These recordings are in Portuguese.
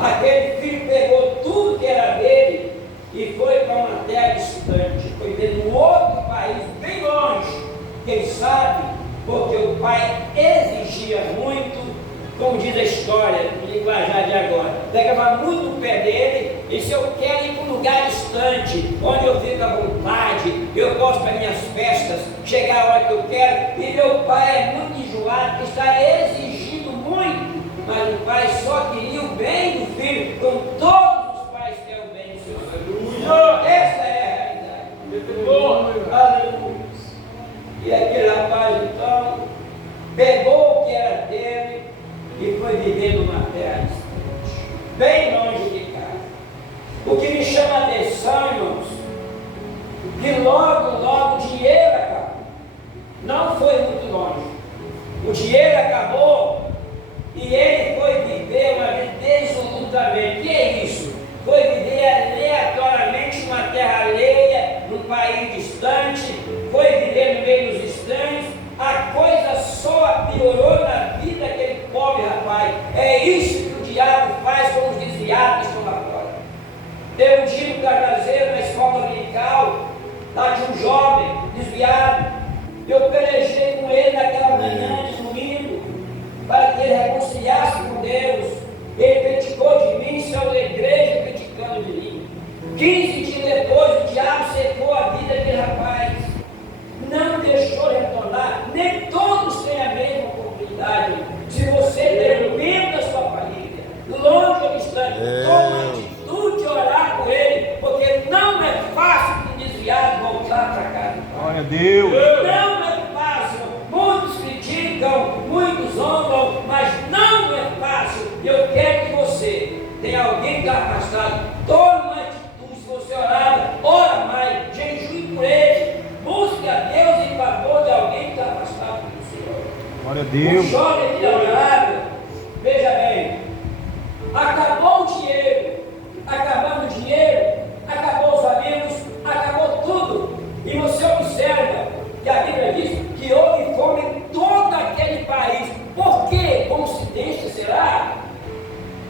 aquele filho pegou tudo que era dele e foi para uma terra distante, foi ver num outro país, bem longe, quem sabe, porque o pai exigia muito, como diz a história, no linguajar de agora, pegava muito o pé dele, e se eu quero ir para um lugar distante, onde eu fico à vontade, eu posso para minhas festas, chegar a hora que eu quero, e meu pai é muito enjoado, está exigindo muito, mas o pai só queria o bem do filho, como todos os pais querem o bem do seu filho. Essa é a realidade. Aleluia. E aquele rapaz então pegou o que era dele e foi viver numa terra distante, bem longe de casa. O que me chama a atenção, irmãos, que logo o dinheiro acabou. Não foi muito longe. O dinheiro acabou e ele foi viver uma vida dissolutamente. O que é isso? Foi viver aleatoriamente numa terra alheia, num país distante, foi viver no meio dos estranhos. A coisa só piorou na vida daquele pobre rapaz. É isso que o diabo faz com os desviados que estão lá fora. Teve um dia no Cajazeiro, na escola dominical, lá de um jovem desviado. Eu pelejei com ele naquela manhã de domingo, para que ele reconciliasse com Deus. Ele criticou de mim, saiu da igreja criticando de mim. 15 dias depois, o diabo secou a vida daquele rapaz. Não deixou retornar. Nem todos têm a mesma oportunidade. Se você tem um membro da sua família, longe ou distante, toma a atitude de orar por ele, porque não é fácil para o desviado voltar para casa. Glória a Deus. Não é fácil. Muitos criticam, muitos zombam, mas não é fácil. Eu quero que você tenha alguém que está afastado. Tome uma atitude. Se você orar, ora mais, jejue por ele. Busque a Deus em favor de alguém que está afastado do Senhor. Glória a Deus. O jovem que não orava, veja bem, acabou o dinheiro, acabando o dinheiro, acabou os amigos, acabou tudo. E você observa que a Bíblia diz que houve fome em todo aquele país. Por quê? Coincidência será?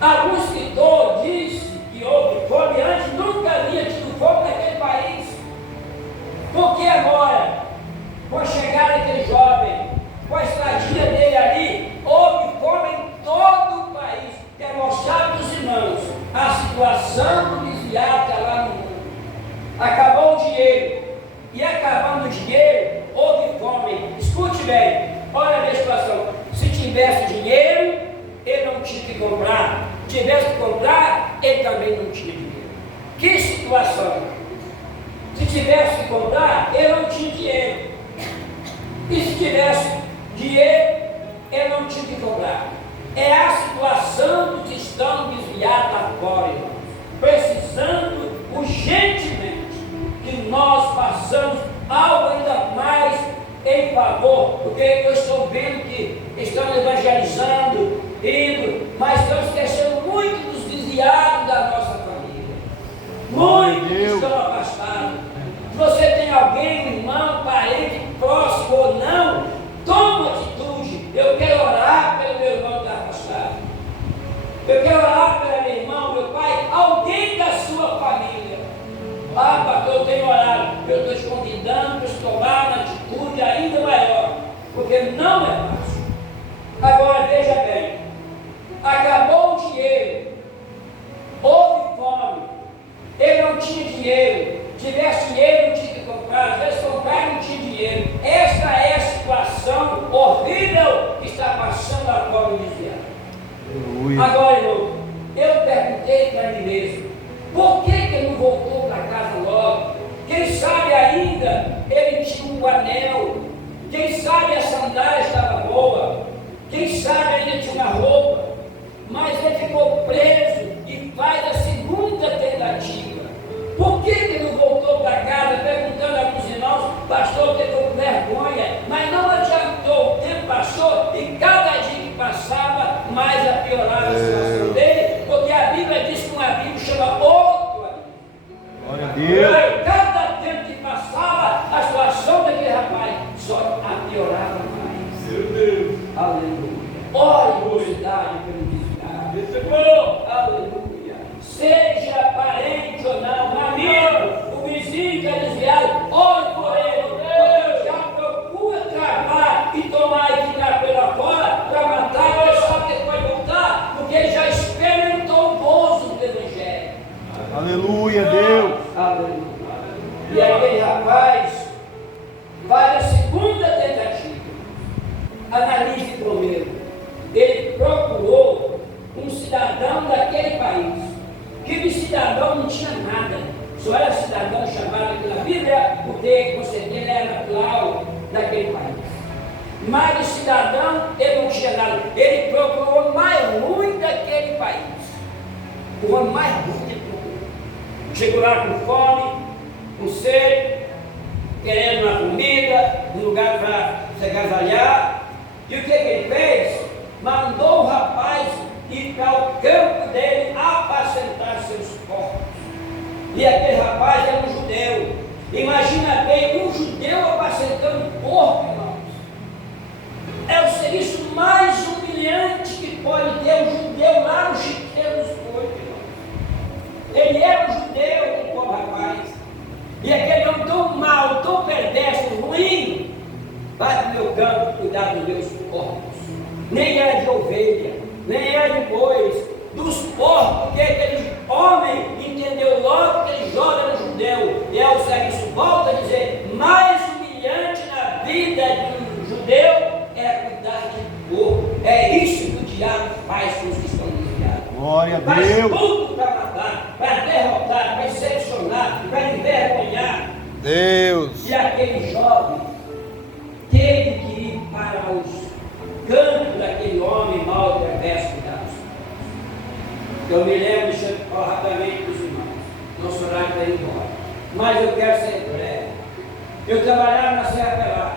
Algum escritor disse que houve fome antes, nunca havia tido fome naquele país. Porque agora, com a chegada daquele jovem, com a estadia dele ali, houve fome em todo o país. Quer mostrar para os irmãos a situação do desviado que lá no mundo. Acabou o dinheiro, e acabando o dinheiro, houve fome. Escute bem, olha a minha situação. Se tivesse dinheiro, ele não tinha que comprar. Tivesse que comprar, ele também não tinha dinheiro. Que situação! Se tivesse que comprar, ele não tinha dinheiro. E se tivesse dinheiro, ele não tinha que comprar. É a situação dos que estão desviados lá fora, irmãos. Precisando urgentemente que nós façamos algo ainda mais em favor, porque eu estou vendo que estamos evangelizando, indo, mas estamos esquecendo muito dos desviados da nossa família. Muitos estão afastados. Se você tem alguém, um irmão, parente, próximo ou não, toma atitude. Eu quero orar pelo meu irmão que está afastado. Eu quero orar pelo meu irmão, meu pai, alguém da sua família. Ah, pastor, eu tenho orado. Eu estou te convidando para tomar uma atitude ainda maior, porque não é fácil. Agora veja bem, acabou o dinheiro, houve fome, ele não tinha dinheiro. Tivesse dinheiro, não tinha que comprar. Tivesse comprar, não tinha dinheiro. Esta é a situação horrível que está passando a pobre desviado. Agora, irmão, eu perguntei para mim mesmo, por que ele não voltou para casa logo? Quem sabe ainda ele tinha um anel. Quem sabe a sandália estava boa. Quem sabe ainda tinha uma roupa. Mas ele ficou preso e faz a segunda tentativa. Por que ele não voltou para casa perguntando a alguns irmãos, pastor, ficou com vergonha, mas não adiantou, o tempo passou e cada dia que passava, mais a piorar a situação dele, porque a Bíblia diz que um abismo chama outro abismo. Glória a Deus. Cada tempo que passava, a situação daquele rapaz só a piorava mais. Meu Deus. Aleluia. Olha a velocidade pelo desviado. Aleluia. seja parente ou não, um amigo, o vizinho que é desviado, ore por ele, porque já procura travar e tomar e ficar pela fora para matar, ele só depois voltar, porque ele já experimentou o gozo do Evangelho. Aleluia, Deus. Aleluia. E aquele rapaz vai na segunda tentativa. Analise primeiro. Ele procurou um cidadão daquele país. Aquele cidadão não tinha nada. Só era cidadão chamado pela Bíblia, porque com certeza ele era natural daquele país. Mas o cidadão, ele não tinha nada. Ele procurou o mais ruim daquele país. O homem mais ruim que ele procurou. Chegou lá com fome, com sede, querendo uma comida, um lugar para se agasalhar. E o que ele fez? Mandou o rapaz ir para o campo dele apacentar seus porcos. E aquele rapaz era um judeu. Imagina bem, um judeu apacentando porco, irmãos. É o serviço mais humilhante que pode ter um judeu lá no chiqueiro dos porcos, irmãos. Ele era um judeu, um pobre rapaz. E aquele homem tão mau, tão perverso, ruim, vai para o meu campo cuidar dos meus porcos. Nem era de ovelha, nem era de bois, dos porcos, porque aquele homem entendeu logo que aquele jovem era judeu. E é o serviço, volta a dizer, mais humilhante na vida de um judeu é cuidar de porco. É isso que o diabo faz com os que estão desviados. Glória a Faz Deus. tudo para matar, para derrotar, para decepcionar, para envergonhar. Deus. E aquele jovem teve que ir para os cantos daquele homem mau e perverso que dá. Eu me lembro, deixa eu falar rapidamente para os irmãos, nosso horário está indo embora, mas eu quero ser breve. Eu trabalhava na Serra Pelada,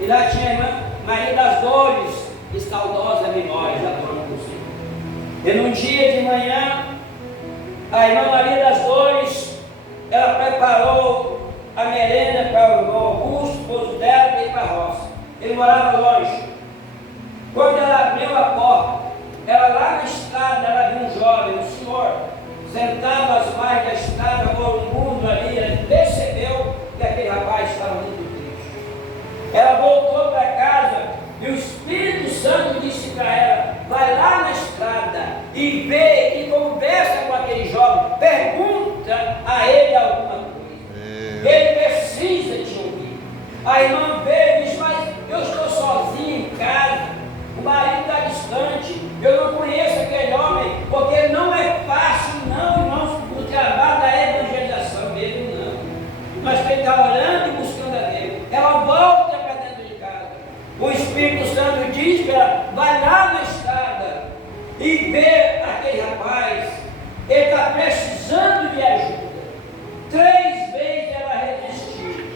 e lá tinha a irmã Maria das Dores, escaldosa Menores, da dona do Senhor. E num dia de manhã, a irmã Maria das Dores, ela preparou a merenda para o irmão Augusto, esposo dela, para ir para a roça. Ele morava longe. Quando ela abriu a porta, ela lá na estrada, ela viu um jovem, um senhor, sentado às margens da estrada, moribundo ali. Ela percebeu que aquele rapaz estava muito triste. Ela voltou para casa e o Espírito Santo disse para ela: vai lá na estrada e vê e conversa com aquele jovem, pergunta a ele alguma coisa. Ele precisa te ouvir. A irmã veio e disse: mas eu estou sozinha em casa, o marido está distante, eu não conheço aquele homem, porque não é fácil, não, irmãos, o trabalho da evangelização mesmo, não. Mas quem está orando e buscando a Deus, ela volta para dentro de casa. O Espírito Santo diz para ela: vai lá na estrada e vê aquele rapaz, ele está precisando de ajuda. 3 vezes ela resistiu,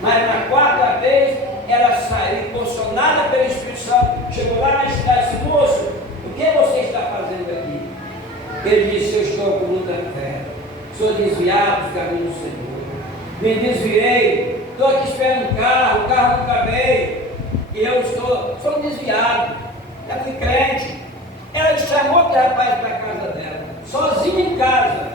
mas na 4ª vez ela saiu, impulsionada pelo Espírito Santo, chegou lá na estrada e disse: moço, o que você está fazendo aqui? Ele disse: eu estou com muita fé, sou desviado dos caminhos do Senhor, me desviei, estou aqui esperando o carro nunca veio, e eu sou desviado, já fui crente. Ela chamou aquele rapaz para a casa dela, sozinha em casa,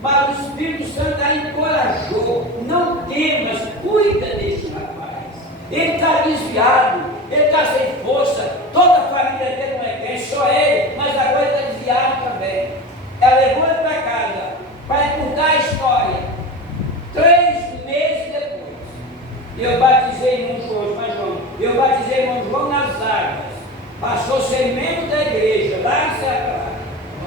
mas o Espírito Santo a encorajou: não temas, cuida desse rapaz, ele está desviado, ele está sem força, toda a família dele não é crente, só ele, mas agora ele está desviado também. Ela levou ele para casa para contar a história. 3 meses depois, eu batizei irmão João, eu batizei irmão João nas águas, passou a ser membro da igreja lá em Serra,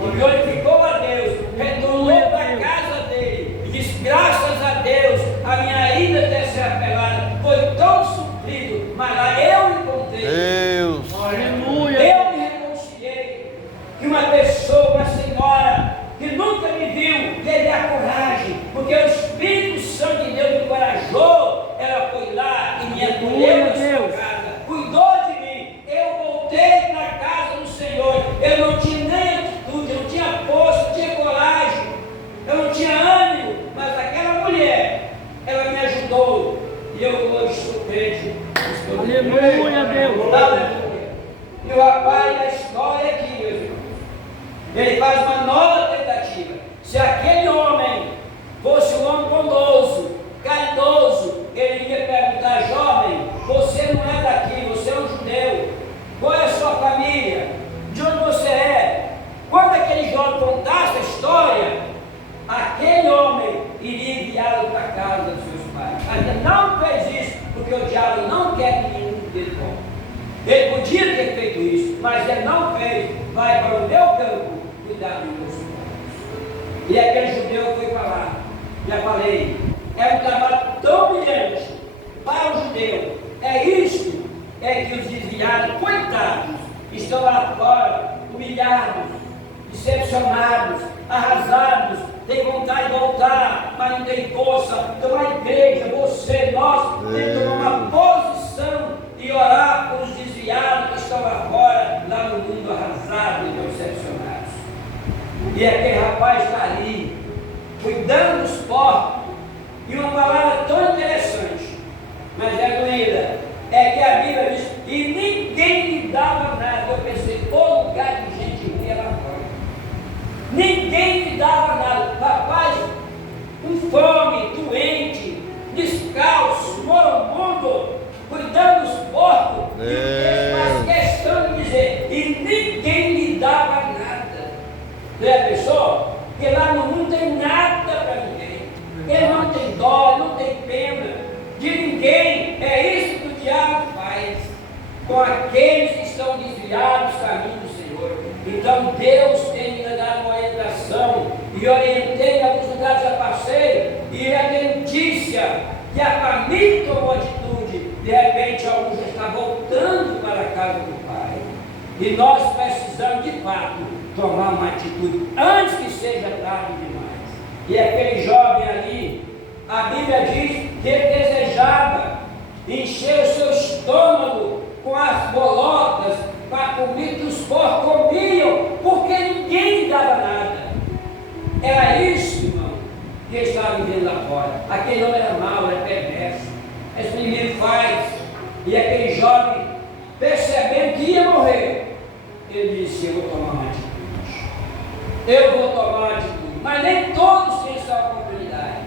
e glorificou a Deus, retornou para a casa dele e disse: graças a Deus, a minha ida até Serra Pelada foi tão suprido, mas lá eu encontrei Deus. Aleluia. Eu me reconciliei. Que uma pessoa, uma senhora que nunca me viu, teve a coragem, porque o Espírito Santo de Deus me encorajou. Ela foi lá e me acolheu na sua casa, cuidou de mim. Eu voltei para a casa do Senhor. Eu não tinha nem atitude, eu não tinha força, não tinha coragem, eu não tinha ânimo, mas aquela mulher, ela me ajudou. E eu hoje sou crente. Aleluia, Deus. Aleluia. E o rapaz da história aqui, meus irmãos, ele faz uma nova tentativa. Ele podia ter feito isso, mas ele não fez. Vai para o meu campo cuidar dos meus irmãos. E aquele judeu foi falar. Já falei, é um trabalho tão brilhante para o judeu. É isto que os desviados, coitados, estão lá fora, humilhados, decepcionados, arrasados, têm vontade de voltar, mas não tem força. Então a igreja, você, nós, temos que tomar uma posição e orar por os desviados que estão lá fora, lá no mundo arrasado e decepcionados. E aquele rapaz está ali, cuidando dos porcos, e uma palavra tão interessante, mas é doída, é que a Bíblia diz, e ninguém lhe dava nada. Eu pensei, o lugar de gente ruim é lá fora. Ninguém lhe dava nada. Rapaz, com fome, doente, descalço, moribundo, cuidando dos porcos, e ele faz questão de dizer, e ninguém lhe dava nada. Já pensou? Porque lá no mundo não tem nada para ninguém. Ele não tem dó, não tem pena de ninguém. É isso que o diabo faz com aqueles que estão desviados do caminho do Senhor. Então Deus tem me dado uma orientação, e orientei em alguns lugares, já passei, e a notícia que a família tomou atitude. De repente alguns já estão voltando para a casa do Pai. E nós precisamos de fato tomar uma atitude antes que seja tarde demais. E aquele jovem ali, a Bíblia diz que ele desejava encher o seu estômago com as bolotas, com a comida que os porcos comiam, porque ninguém dava nada. Era isso, irmão, que ele estava vivendo lá fora. Aquele homem era mau, era perverso. Esse menino faz, e aquele jovem, percebendo que ia morrer, ele disse, eu vou tomar uma atitude. Eu vou tomar uma atitude. Mas nem todos têm essa oportunidade.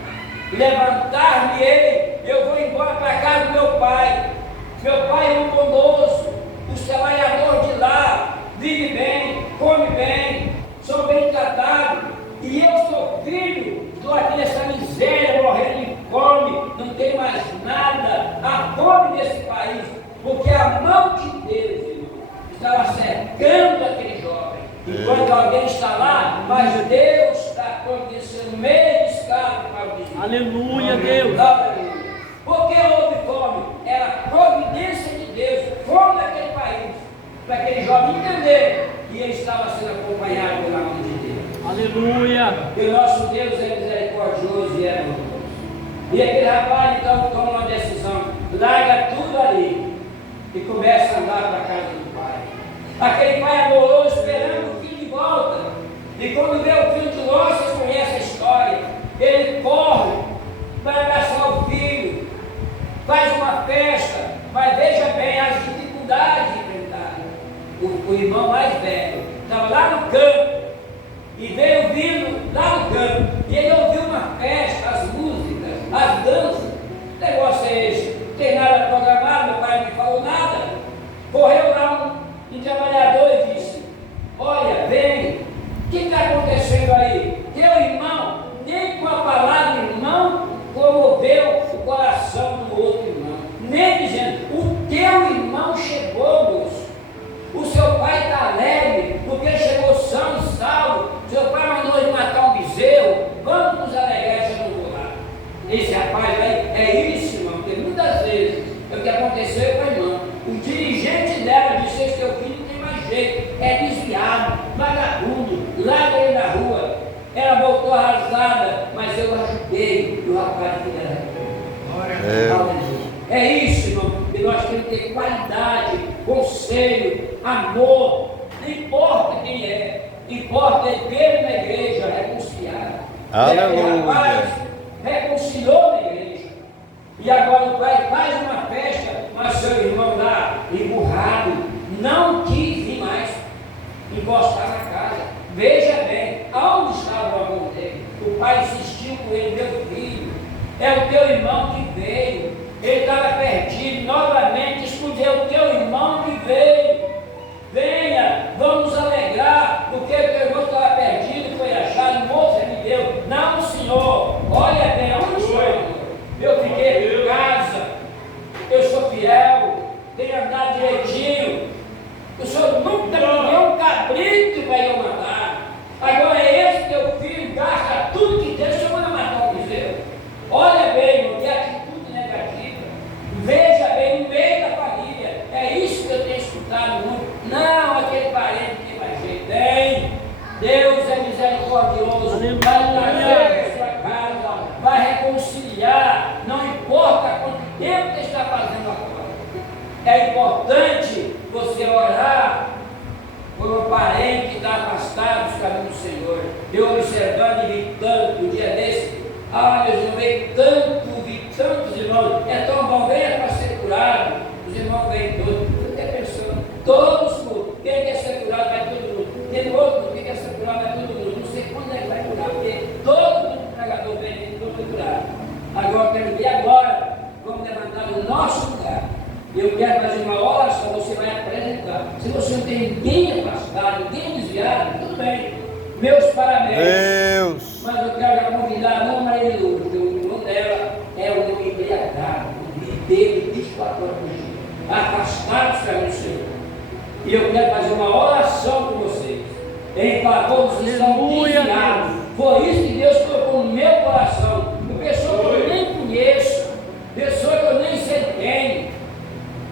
Levantar-me-ei, eu vou embora para a casa do meu pai. Meu pai é um bondoso, os trabalhadores de lá vivem bem, comem bem, são bem tratados. E eu sou filho, estou aqui nessa miséria, morrendo de fome, não tenho mais nada. A fome desse país, porque a mão de Deus, irmão, estava cercando aquele jovem. Enquanto alguém está lá, mas Deus está providenciando meio de escape para o desvio. Aleluia, Deus. Aleluia. Porque houve fome? Era a providência de Deus, fome daquele país, para aquele jovem entender que ele estava sendo acompanhado pela mão de Deus. Aleluia. E o nosso Deus é misericordioso e é bondoso. E aquele rapaz então toma uma decisão, larga tudo ali e começa a andar para a casa do pai. Aquele pai amoroso esperando o filho de volta. E quando vê o filho de longe, vocês conhecem a história. Ele corre para abraçar o filho, faz uma festa, mas veja bem as dificuldades enfrentadas. O irmão mais velho estava lá no campo e veio vindo lá no campo. E ele ouviu uma festa, as músicas, as danças. Que negócio é esse? Não tem nada programado, meu pai não me falou nada. Correu lá um trabalhador e disse, olha, vem, o que está acontecendo aí? Teu irmão, nem com a palavra irmão, comoveu o coração do outro irmão, nem dizendo, o teu irmão chegou, moço, o seu pai está alegre, porque ele chegou são e salvo, seu pai mandou ele matar um bezerro, vamos nos alegrar, já não vou lá. Esse rapaz aí, é isso, irmão, porque muitas vezes, o que aconteceu com a irmã, o dirigente dela disse, esse teu filho não tem mais jeito, é desviado, vagabundo, larga ele na rua. Ela voltou arrasada, mas eu ajudei, e o rapaz era É isso, irmão, que nós temos que ter qualidade, conselho, amor, não importa quem é, importa ele ver na igreja, reconciliar. Aleluia. O rapaz reconciliou na igreja, e agora o pai faz uma festa, mas seu irmão lá, emburrado, não quis vir mais encostar na casa. Veja bem, aonde estava o amor dele? O pai insistiu com ele, meu filho, é o teu irmão que veio, ele estava perdido, novamente escolheu o teu irmão que veio, venha, vamos alegrar, porque o teu irmão estava perdido, foi achado, moço me deu. Não, senhor, olha bem, onde estou? Eu fiquei em casa, eu sou fiel, tenho andado direitinho, misericordioso, vai trazer a sua casa, vai reconciliar, não importa quanto tempo você está fazendo agora. É importante você orar por um parente que está afastado dos caminhos do Senhor. Eu observando e vi tanto, um dia desse, meus irmãos, vi tantos irmãos, é tão bom, venha para ser curado, os irmãos vêm todos, eu até pensando, todos, quem quer ser curado vai todo mundo, tem outro, quem quer ser curado vai todo mundo, não sei quando é que vai curar, porque todo mundo pregador vem, todo mundo curado. Agora eu quero ver agora, vamos levantar o nosso lugar. Eu quero fazer uma oração, você vai apresentar. Se você não tem ninguém afastado, ninguém desviado, tudo bem. Meus parabéns. Deus. Mas eu quero convidar a Ana Maria de Lourdes, porque o irmão dela é um embriagado, um dele 24 horas por dia, afastado dos caminhos do Senhor. E eu quero fazer uma oração com vocês, em favor dos que estão desviados. Foi isso que Deus colocou no meu coração. Pessoa que eu nem conheço, pessoa que eu nem sei quem.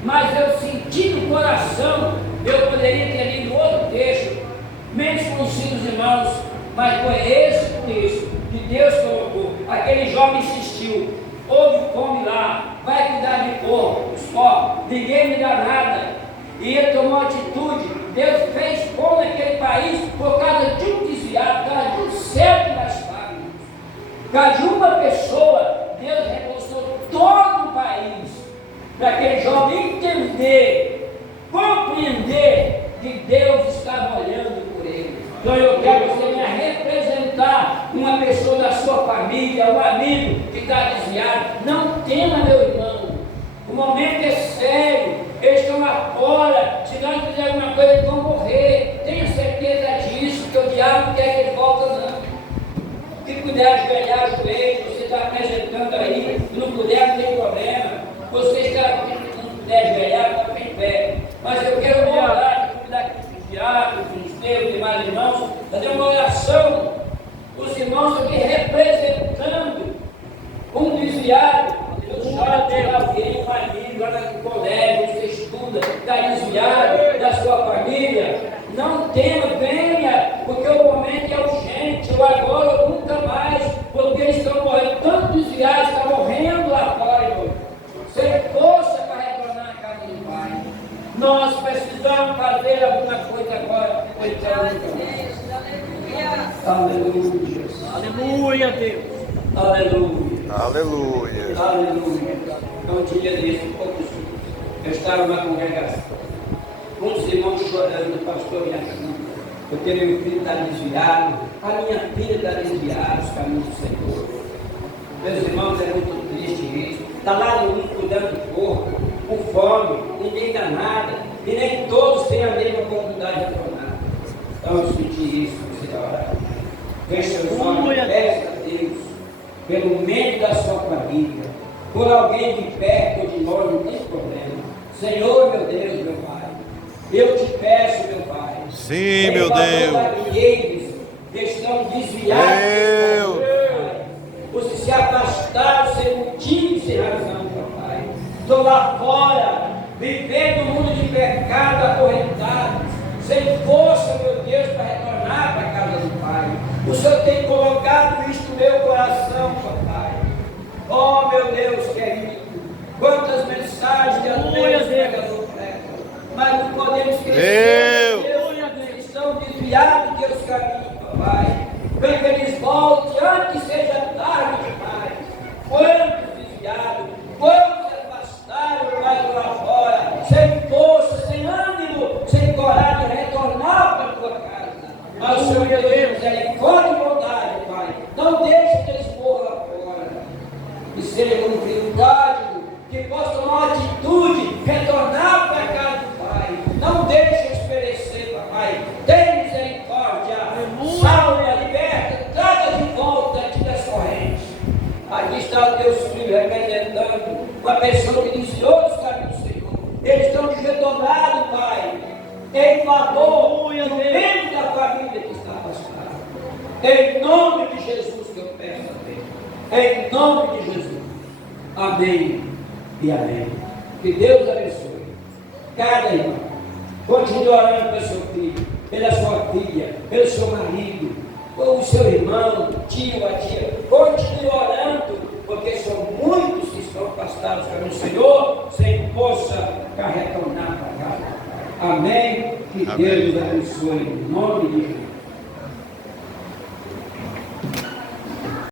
Mas eu senti no coração, eu poderia ter lido outro texto, menos conhecidos irmãos, mas foi esse texto que Deus colocou. Aquele jovem insistiu, houve fome lá, vai cuidar de porco, os porcos, ninguém me dá nada. E ele tomou atitude, Deus fez fome naquele país por causa de um desviado, por causa de um certo das famílias. Por causa de uma pessoa, Deus repostou todo o país. Para aquele jovem entender, compreender que Deus estava olhando por ele. Então eu quero que você venha representar uma pessoa da sua família, um amigo que está desviado. Não tema, meu irmão. O momento é sério. Eles estão lá fora. Se não fizer alguma coisa, eles vão morrer. Tenha certeza disso, que o diabo não quer que ele volte, não. Se puder ajoelhar o joelho, você está apresentando aí, se não puder, não tem problema. Você está, se não puder ajoelhar, está em pé. Mas eu quero orar, convidar aqui os diáconos, os meus demais irmãos, fazer uma oração. Os irmãos aqui representando um desviado. Eu choro ter alguém, família, lá no colégio, você estuda, está desviado da sua família. Não tema, venha, porque o momento é urgente, ou agora ou nunca mais, porque eles estão morrendo, tanto desviados, estão morrendo lá fora, irmão. Sem força para retornar à casa do Pai. Nós precisamos fazer alguma coisa agora. Aleluia. Aleluia, Deus. Aleluia. Aleluia. Aleluia. Então, um dia desse, eu estava numa congregação, muitos irmãos chorando, pastor, minha filha, porque meu filho está desviado, a minha filha está desviada dos caminhos do Senhor. Meus irmãos, é muito triste isso. Está lá no mundo cuidando do corpo, com fome, ninguém dá nada, e nem todos têm a mesma oportunidade de retornar. Então eu senti isso, você orar. Feche os olhos, peça a Deus, pelo meio da sua família, por alguém de perto ou de longe, não tem problema. Senhor, meu Deus, meu Pai, eu te peço, meu Pai. Sim, meu Deus. Aqueles que estão desviados, Deus. os que se afastaram sem motivo e sem razão, meu Pai. Estão lá fora, vivendo um mundo de pecado acorrentado, sem força, meu Deus, para retornar para a casa do Pai. O Senhor tem colocado isto no meu coração, papai. Oh, meu Deus querido, quantas mensagens que às vezes o pregador prega, mas não podemos esquecer, Deus, eles estão desviados de teus caminhos, papai. Para que eles voltem antes que seja tarde demais. Quantos desviados, quantos se afastaram mais lá fora, sem força, sem ânimo, sem coragem de retornar para a tua casa. Mas o Senhor Deus, misericórdia e bondade, Pai. Não deixe que eles morram lá fora. E seja como um filho pródigo, que possa tomar uma atitude, retornar para a casa do Pai. Não deixe eles perecer, Papai. Tem misericórdia. Salva, liberta, traga de volta aqui das correntes. Aqui está o Deus Filho representando uma pessoa que desviou dos caminhos do Senhor. Eles estão desredobrados, Pai, em favor do membro da família que está afastada. Em nome de Jesus que eu peço a Deus. Em nome de Jesus. Amém e amém. Que Deus abençoe cada irmão. Continue orando pelo seu filho, pela sua filha, pelo seu marido. o seu irmão, tio, a tia, continue orando, porque são muitos que estão afastados pelo Senhor, sem que possa retornar para casa. Amém? Que Amém. Deus abençoe em nome de Jesus.